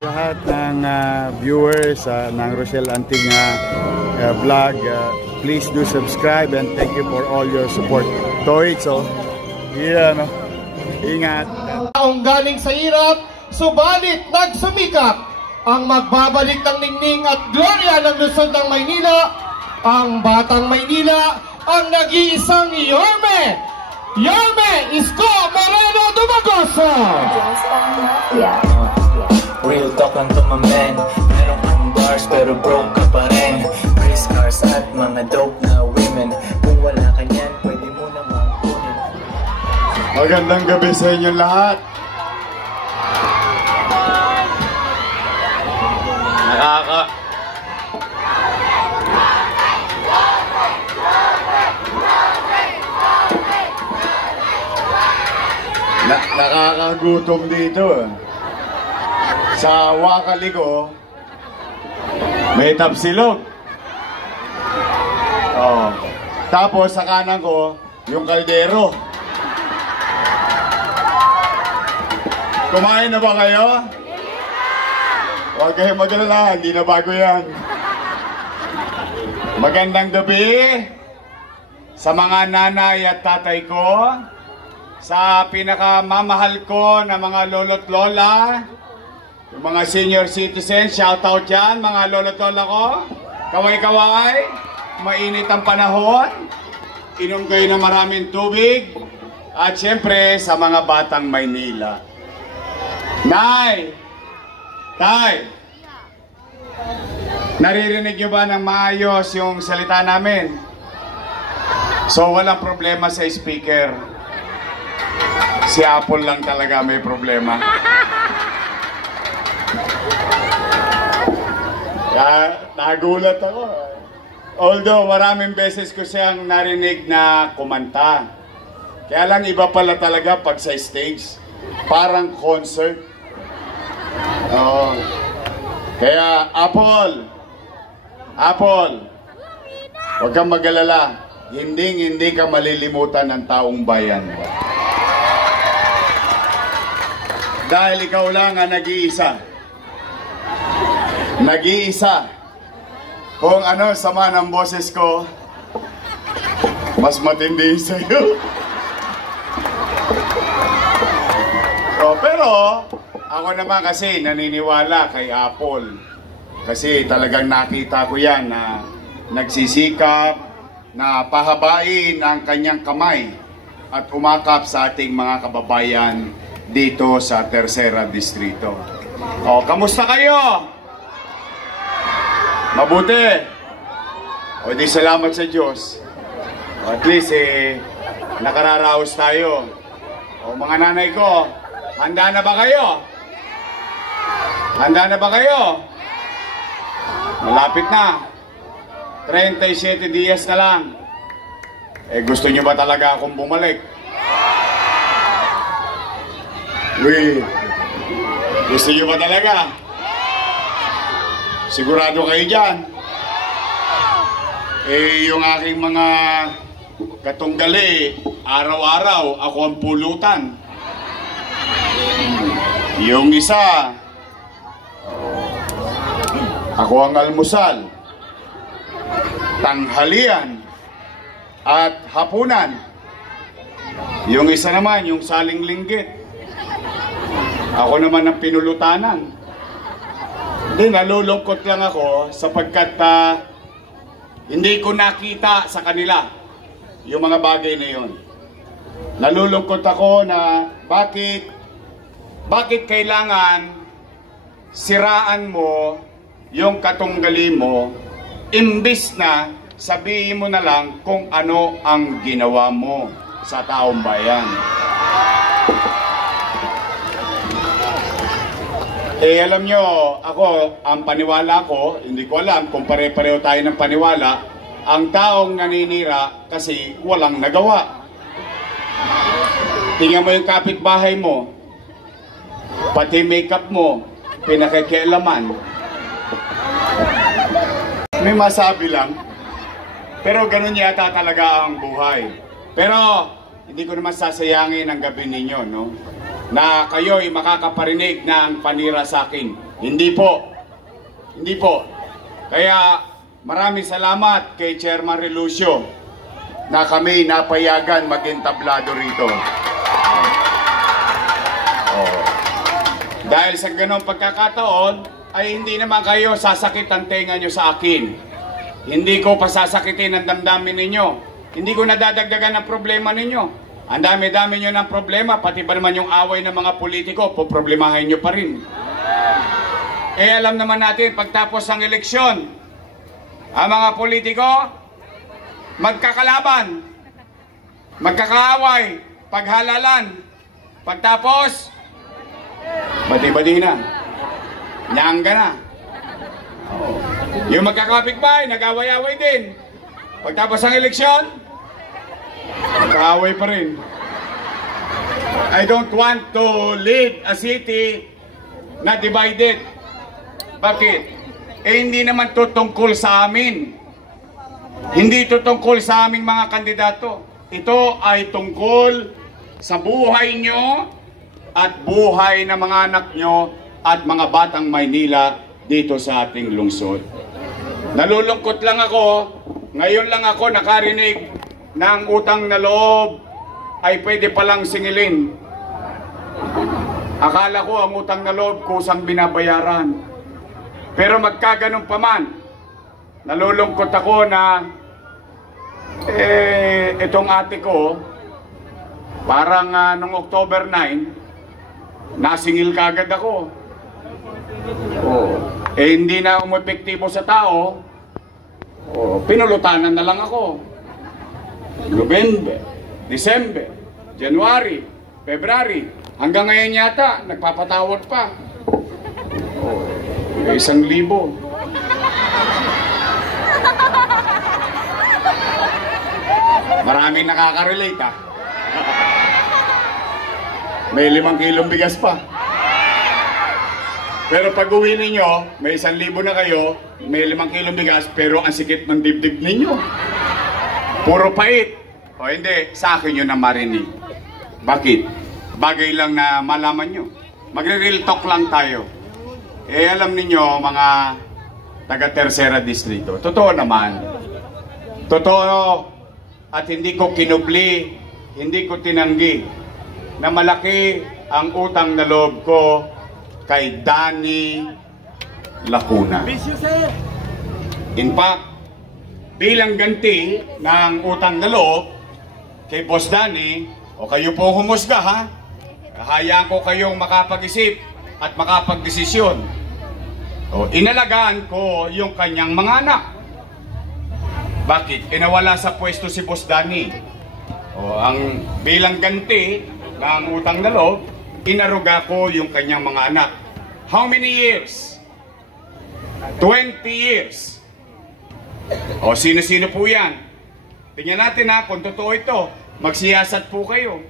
Lahat ng viewers ng Rochelle Anting vlog, please do subscribe and thank you for all your support. Toitso, no? Ingat. Taong galing sa hirap, subalit nagsumikap ang magbabalik ng ningning at gloria ng lungsod ng Maynila, ang Batang Maynila, ang nag-iisang Yorme Isko Moreno Dumagoso. Real talk lang to my man. Meron kang bars pero broke ka pa rin. Race cars at mga dope na women. Kung wala ka niyan, pwede mo namang kunin. Magandang gabi sa inyo lahat. Nakakagutom dito. Sa Wakaligo, may tapsilog. Oh. Tapos sa kanan ko, yung kaldero. Kumain na ba kayo? Huwag kayong magalala, hindi na bago yan. Magandang gabi sa mga nanay at tatay ko, sa pinakamamahal ko na mga lolo't lola, yung mga senior citizens, shout out yan, mga lolo't lola ko. Kaway-kaway, mainit ang panahon, inom kayo ng maraming tubig, at syempre sa mga batang Maynila. Nay! Tay! Naririnig nyo ba ng maayos yung salita namin? So walang problema sa speaker. Si Apple lang talaga may problema. Nagulat ako. Although maraming beses ko siyang narinig na kumanta. Kaya lang iba pala talaga pag sa stage. Parang concert. Oh. Kaya Apple, huwag kang mag-alala. Hindi ka malilimutan ng taong bayan. Dahil ikaw lang ang nag-iisa. Nag-iisa. Kung ano sama ng boses ko, mas matindi sa'yo. Pero ako naman kasi naniniwala kay Apple. Kasi talagang nakita ko yan na nagsisikap na pahabain ang kanyang kamay at umakap sa ating mga kababayan dito sa Tercera Distrito. O, kamusta kayo? Mabuti. O, di salamat sa Diyos. O, at least, nakararaos tayo. O, mga nanay ko, handa na ba kayo? Handa na ba kayo? Malapit na. 37 dias na lang. Gusto nyo ba talaga akong bumalik? Uy, gusto nyo ba talaga? Sigurado kayo dyan? Yung aking mga katunggali, araw-araw ako ang pulutan. Yung isa, ako ang almusal, tanghalian, at hapunan. Yung isa naman, yung saling linggit. Ako naman ang pinulutanan. Hindi, nalulungkot lang ako sapagkat hindi ko nakita sa kanila yung mga bagay na yun. Nalulungkot ako na bakit kailangan siraan mo yung katunggali mo imbis na sabihin mo na lang kung ano ang ginawa mo sa taong bayan. Alam nyo, ako, ang paniwala ko, hindi ko alam kung pare-pareho tayo ng paniwala, ang taong naninira kasi walang nagawa. Tingnan mo yung kapitbahay mo, pati makeup mo, pinakikialaman. May masabi lang, pero ganun yata talaga ang buhay. Pero hindi ko naman sasayangin ang gabi ninyo, no? na kayo'y makakaparinig ng panira sa akin. Hindi po. Hindi po. Kaya maraming salamat kay Chairman Relucio na kami napayagan maging tablado rito. Dahil sa ganong pagkakataon, ay hindi naman kayo sasakit ang tenga nyo sa akin. Hindi ko pasasakitin ang damdamin ninyo. Hindi ko nadadagdagan ang problema ninyo. Ang dami-dami nyo ng problema, pati ba naman yung away ng mga politiko, poproblemahin nyo pa rin. Eh alam naman natin, pagtapos ng eleksyon, ang mga politiko, magkakalaban, magkakaaway, paghalalan. Pagtapos, bati-bati na. Nyangga na. Yung magkakapitbahay, nag-away-away din. Pagtapos ng eleksyon, magkaaway pa rin. I don't want to lead a city na divided. Bakit? Eh hindi naman to tungkol sa amin. Hindi to tungkol sa aming mga kandidato. Ito ay tungkol sa buhay nyo at buhay ng mga anak nyo at mga batang Maynila dito sa ating lungsod. Nalulungkot lang ako, ngayon lang ako nakarinig ng utang na loob ay pwede palang singilin. Akala ko ang utang na loob kusang binabayaran. Pero magkaganon pa man, nalulungkot ako na itong ate ko, parang nung October 9, nasingil kagad ako. Hindi na umepektibo sa tao, pinulutanan na lang ako. November, December, January, February, hanggang ngayon yata, nagpapatawad pa. 1,000. Maraming nakaka-relate ha. May 5 kilong bigas pa. Pero pag uwi ninyo, may 1,000 na kayo, may 5 kilong bigas, pero ang sikit ng dibdib ninyo. Puro pait. O hindi, sa akin yun na marinig. Bakit? Bagay lang na malaman nyo. Magre-real talk lang tayo. Eh alam ninyo, mga taga Tercera Distrito, totoo naman. Totoo at hindi ko kinubli, hindi ko tinanggi na malaki ang utang na loob ko kay Danny Lacuna. In fact, bilang ganti ng utang na loob kay Boss Danny, o kayo po humusga ha, hayaan ko kayong makapag-isip at makapag-desisyon. O, inalagaan ko yung kanyang mga anak. Bakit? Nawala sa pwesto si Boss Danny. O, ang bilang ganti ng utang na loob, inaruga ko yung kanyang mga anak. How many years? 20 years. O, sino-sino po yan? Tingnan natin ha, kung totoo ito, magsiyasat po kayo.